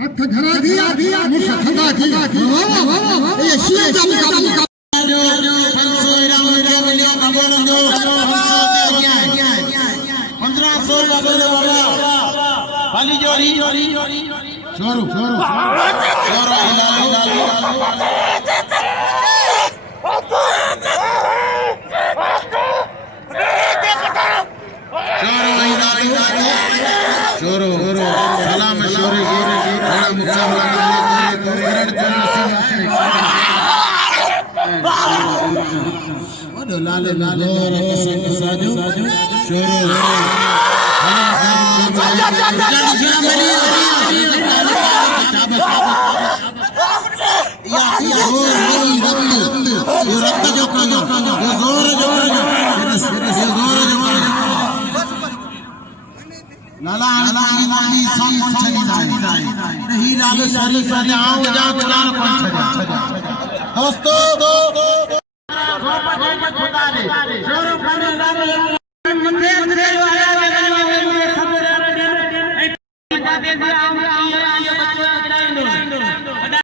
हथ घरा दिया मुख खदा दिया ये शिव का मुकाबला जो 500 राम जो मिलियो कबोल जो 1500 बबल बाबा पाली जोरी छोरू छोरो सलाम शोरे बड़ा मुकाबला लाले साजो छोरो लाला लाली सब चली जाए नहीं लाल शरीफ ने आओ जा कुरान कौन छजा दोस्तों